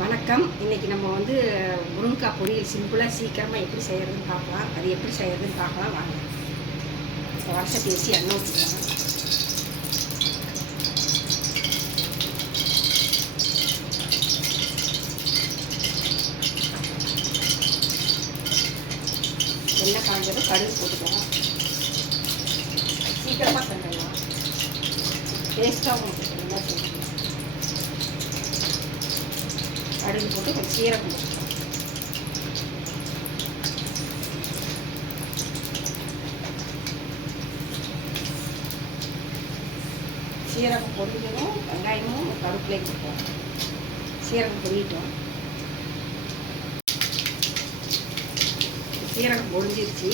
வணக்கம். இன்னைக்கு நம்ம வந்து முருங்கைக்காய் பொரியல் சிம்பிளாக சீக்கிரமாக எப்படி செய்கிறதுன்னு பார்க்கலாம். அது எப்படி செய்கிறதுன்னு பார்க்கலாம். வாங்க. இப்போ வருஷத்தை வச்சு எண்ணெய் ஊற்றிக்கலாம் எண்ணெய் காய்ஞ்சதும் கடுகு போட்டுக்கலாம். சீக்கிரமாக செஞ்சிடலாம். டேஸ்ட்டாகவும் நல்லா செஞ்சு கடுகு போட்டு கொஞ்சம் சீரகம் போட்டுக்கலாம் சீரகம் பொரிஞ்சதும் வெங்காயமும் கருப்பிலையும் கொடுப்போம் சீரகம் பொரியட்டும் சீரகம் பொரிஞ்சிருச்சு.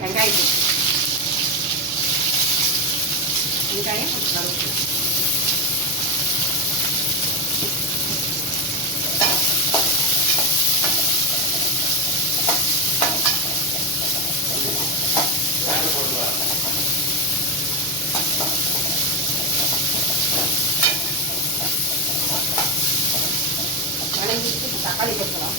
வெங்காயம் வெங்காயம் கருப்பு வணங்கிட்டு தக்காளி போட்டுக்கலாம்.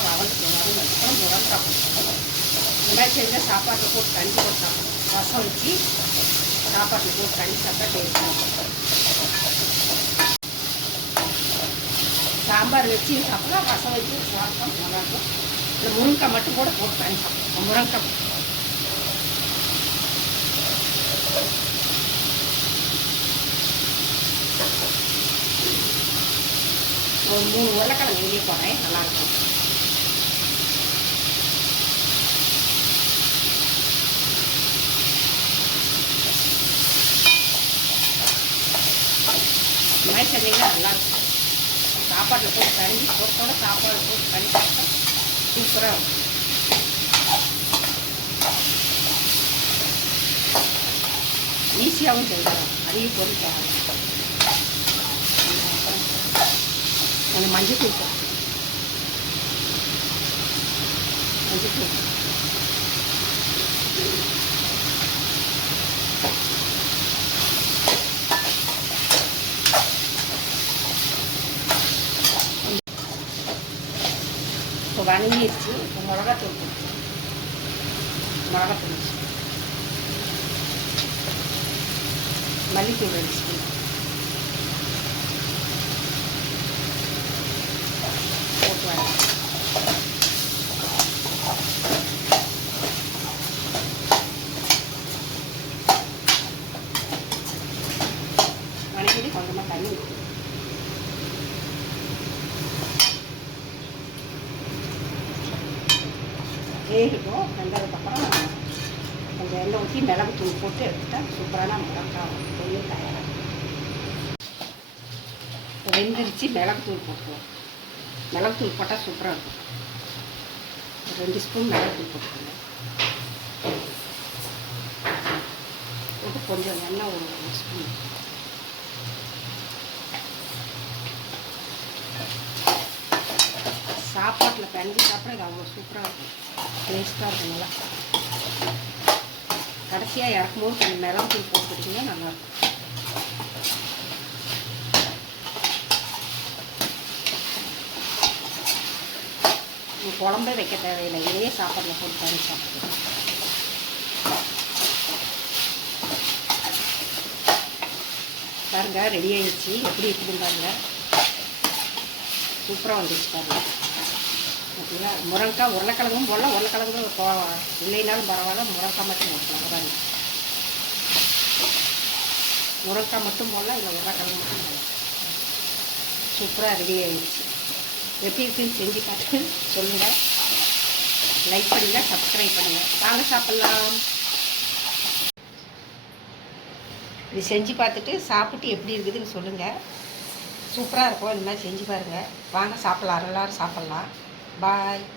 கொஞ்சமாக வளர்த்து வளர்ந்ததுக்கப்புறம் முருங்கா போட்டுக்கணும் இந்த மாதிரி செஞ்சால் சாப்பாட்டில் போட்டு கஞ்சி போட்டு சாப்பிடணும் ரசம் வச்சு சாப்பாட்டில் போட்டு கஞ்சி சாப்பிட்டா டேஸ்ட்டாக இருக்கும் சாம்பார் வச்சு சாப்பிடலாம் ரசம் வச்சு சாப்பிட்டோம் நல்லாயிருக்கும் இந்த முருங்கைக்காய் மட்டும் கூட போட்டு கஞ்சி சாப்பிடலாம் முருங்கைக்காய் ஒரு மூணு உருளைக்கிழங்கு வெளியே போகிறேன் நல்லாயிருக்கும் செஞ்சீங்கன்னா நல்லாயிருக்கும் சாப்பாட்டில் போட்டு கறிஞ்சி பொருத்தோட சாப்பாடு போட்டு கறி சாப்பிட்டா சூப்பராக இருக்கும். ஈஸியாகவும் செய்யலாம். அதிக பொருள் தேவை கொஞ்சம் மஞ்சள் தூக்கம் மஞ்சள் தூக்கம் இப்போ வணங்கிடுச்சு இப்போ மிளகாத்தூள் போட்டு மிளகாத்தூள் மல்லித்தூள் ரெண்டு ஸ்பூன் வேகட்டும். வெந்ததுக்கப்புறம் கொஞ்சம் எண்ணெய் ஊற்றி மிளகு தூள் போட்டு எடுத்துட்டா சூப்பரான மிளகாய் பொரியல் தயாராக இப்போ மிளகு தூள் போட்டுருவோம் மிளகு தூள் போட்டால் சூப்பராக இருக்கும். ரெண்டு ஸ்பூன் மிளகு தூள் போட்டுக்கோங்க. போட்டு கொஞ்சம் எண்ணெய் ஒரு ஒரு ஸ்பூன். சாப்பாட்டில் பிணைஞ்சு சாப்பிட இது அவ்வளோ சூப்பராக இருக்கும். டேஸ்ட்டாக இருக்கும் நல்லா கடைசியாக இறக்கும்போது கொஞ்சம் மிளகு தூள் போட்டுக்கிட்டிங்கன்னா நல்லாயிருக்கும். குழம்பே வைக்க தேவையில்லை. இதே சாப்பாட்டில் போட்டு பண்ணி சாப்பிட்டு பாருங்க ரெடி ஆயிடுச்சு. எப்படி இருக்குதுன்னு பாருங்க. சூப்பராக வந்துடுச்சு பாருங்க. ஓகேங்களா முருங்கைக்காய் உருளைக்கிழங்கும் போடலாம் உருளைக்கிழங்கு போ இல்லைனாலும் பரவாயில்ல. முருங்கைக்காய் மட்டும் போடலாம். பாருங்க முருங்கைக்காய் மட்டும் போடலாம் இல்லை உருளைக்கிழங்கு மட்டும் போடலாம். சூப்பராக ரெடி ஆகிடுச்சு எப்படி இருக்குன்னு செஞ்சு பார்த்து சொல்லுங்கள் லைக் பண்ணுங்கள் சப்ஸ்கிரைப் பண்ணுங்கள் வாங்க சாப்பிட்லாம். இது செஞ்சு பார்த்துட்டு சாப்பிட்டு எப்படி இருக்குதுன்னு சொல்லுங்கள் சூப்பராக இருக்கும். இந்த மாதிரி செஞ்சு பாருங்கள் வாங்க சாப்பிட்லாம். எல்லோரும் சாப்பிட்லாம். Bye.